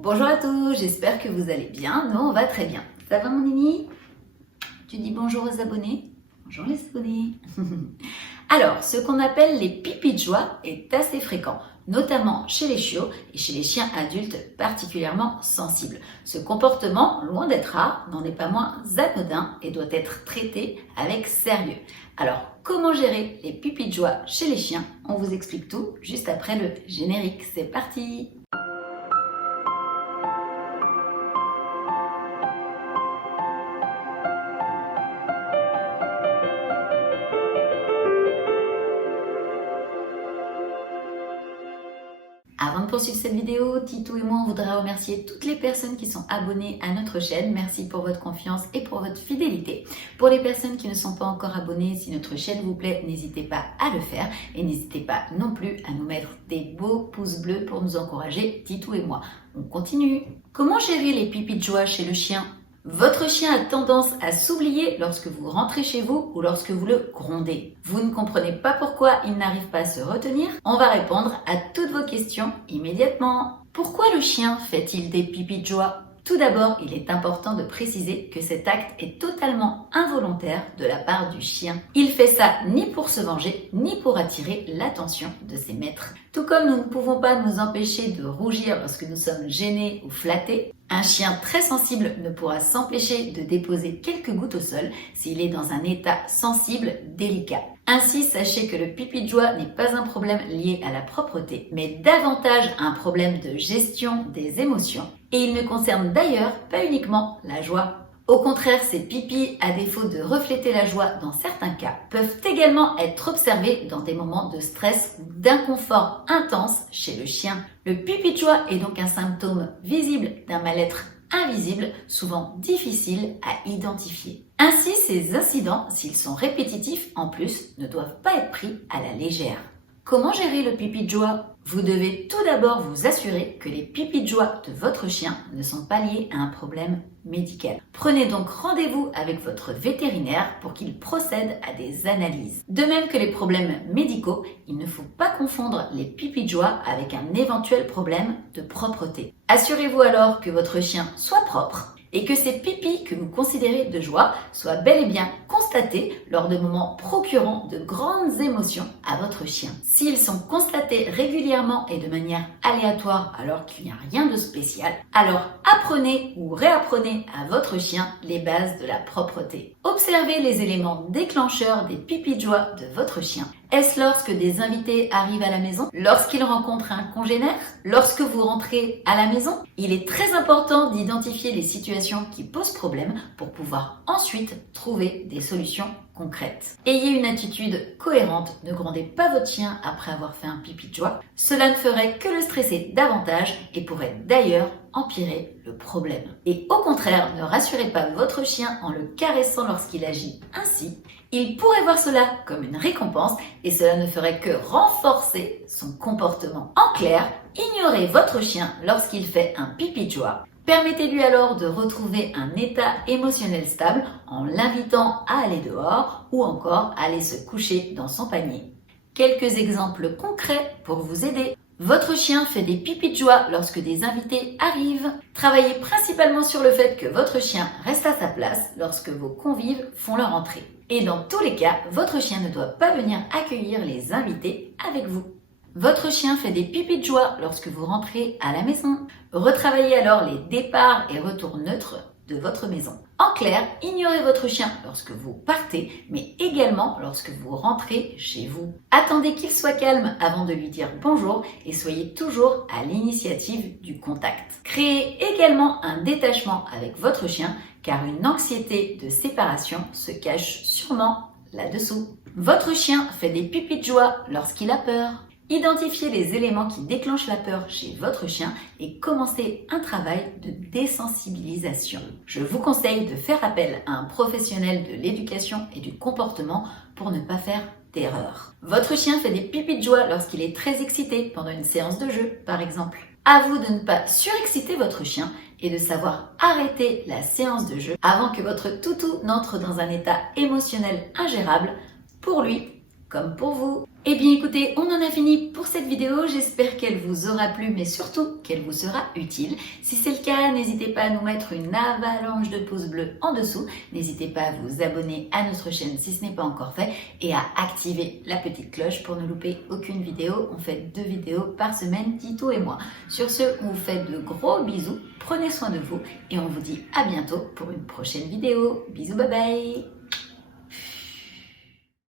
Bonjour à tous, j'espère que vous allez bien. Nous, on va très bien. Ça va mon Nini? Tu dis bonjour aux abonnés? Bonjour les abonnés. Alors, ce qu'on appelle les pipis de joie est assez fréquent, notamment chez les chiots et chez les chiens adultes particulièrement sensibles. Ce comportement, loin d'être rare, n'en est pas moins anodin et doit être traité avec sérieux. Alors, comment gérer les pipis de joie chez les chiens? On vous explique tout juste après le générique. C'est parti! Avant de poursuivre cette vidéo, Titou et moi on voudrait remercier toutes les personnes qui sont abonnées à notre chaîne. Merci pour votre confiance et pour votre fidélité. Pour les personnes qui ne sont pas encore abonnées, si notre chaîne vous plaît, n'hésitez pas à le faire. Et n'hésitez pas non plus à nous mettre des beaux pouces bleus pour nous encourager, Titou et moi. On continue. Comment gérer les pipis de joie chez le chien? Votre chien a tendance à s'oublier lorsque vous rentrez chez vous ou lorsque vous le grondez. Vous ne comprenez pas pourquoi il n'arrive pas à se retenir? On va répondre à toutes vos questions immédiatement. Pourquoi le chien fait-il des pipis de joie? Tout d'abord, il est important de préciser que cet acte est totalement involontaire de la part du chien. Il fait ça ni pour se venger, ni pour attirer l'attention de ses maîtres. Tout comme nous ne pouvons pas nous empêcher de rougir lorsque nous sommes gênés ou flattés, un chien très sensible ne pourra s'empêcher de déposer quelques gouttes au sol s'il est dans un état sensible, délicat. Ainsi, sachez que le pipi de joie n'est pas un problème lié à la propreté, mais davantage un problème de gestion des émotions. Et il ne concerne d'ailleurs pas uniquement la joie. Au contraire, ces pipis, à défaut de refléter la joie dans certains cas, peuvent également être observés dans des moments de stress ou d'inconfort intense chez le chien. Le pipi de joie est donc un symptôme visible d'un mal-être invisible, souvent difficile à identifier. Ainsi, ces incidents, s'ils sont répétitifs en plus, ne doivent pas être pris à la légère. Comment gérer le pipi de joie? Vous devez tout d'abord vous assurer que les pipis de joie de votre chien ne sont pas liés à un problème médical. Prenez donc rendez-vous avec votre vétérinaire pour qu'il procède à des analyses. De même que les problèmes médicaux, il ne faut pas confondre les pipis de joie avec un éventuel problème de propreté. Assurez-vous alors que votre chien soit propre et que ces pipis que vous considérez de joie soient bel et bien constatés lors de moments procurant de grandes émotions à votre chien. S'ils sont constatés régulièrement et de manière aléatoire alors qu'il n'y a rien de spécial, alors apprenez ou réapprenez à votre chien les bases de la propreté. Observez les éléments déclencheurs des pipis de joie de votre chien. Est-ce lorsque des invités arrivent à la maison? Lorsqu'ils rencontrent un congénère? Lorsque vous rentrez à la maison? Il est très important d'identifier les situations qui posent problème pour pouvoir ensuite trouver des solutions concrètes. Ayez une attitude cohérente, ne grondez pas votre chien après avoir fait un pipi de joie. Cela ne ferait que le stresser davantage et pourrait d'ailleurs empirer le problème. Et au contraire, ne rassurez pas votre chien en le caressant lorsqu'il agit ainsi. Il pourrait voir cela comme une récompense et cela ne ferait que renforcer son comportement. En clair, ignorez votre chien lorsqu'il fait un pipi de joie. Permettez-lui alors de retrouver un état émotionnel stable en l'invitant à aller dehors ou encore à aller se coucher dans son panier. Quelques exemples concrets pour vous aider. Votre chien fait des pipis de joie lorsque des invités arrivent. Travaillez principalement sur le fait que votre chien reste à sa place lorsque vos convives font leur entrée. Et dans tous les cas, votre chien ne doit pas venir accueillir les invités avec vous. Votre chien fait des pipis de joie lorsque vous rentrez à la maison. Retravaillez alors les départs et retours neutres de votre maison. En clair, ignorez votre chien lorsque vous partez, mais également lorsque vous rentrez chez vous. Attendez qu'il soit calme avant de lui dire bonjour et soyez toujours à l'initiative du contact. Créez également un détachement avec votre chien car une anxiété de séparation se cache sûrement là-dessous. Votre chien fait des pipis de joie lorsqu'il a peur. Identifiez les éléments qui déclenchent la peur chez votre chien et commencez un travail de désensibilisation. Je vous conseille de faire appel à un professionnel de l'éducation et du comportement pour ne pas faire d'erreur. Votre chien fait des pipis de joie lorsqu'il est très excité pendant une séance de jeu, par exemple. À vous de ne pas surexciter votre chien et de savoir arrêter la séance de jeu avant que votre toutou n'entre dans un état émotionnel ingérable pour lui comme pour vous. Eh bien écoutez, on en a fini pour cette vidéo, j'espère qu'elle vous aura plu mais surtout qu'elle vous sera utile. Si c'est le cas, n'hésitez pas à nous mettre une avalanche de pouces bleus en dessous, n'hésitez pas à vous abonner à notre chaîne si ce n'est pas encore fait et à activer la petite cloche pour ne louper aucune vidéo. On fait 2 vidéos par semaine, Tito et moi. Sur ce, on vous fait de gros bisous, prenez soin de vous et on vous dit à bientôt pour une prochaine vidéo. Bisous, bye bye!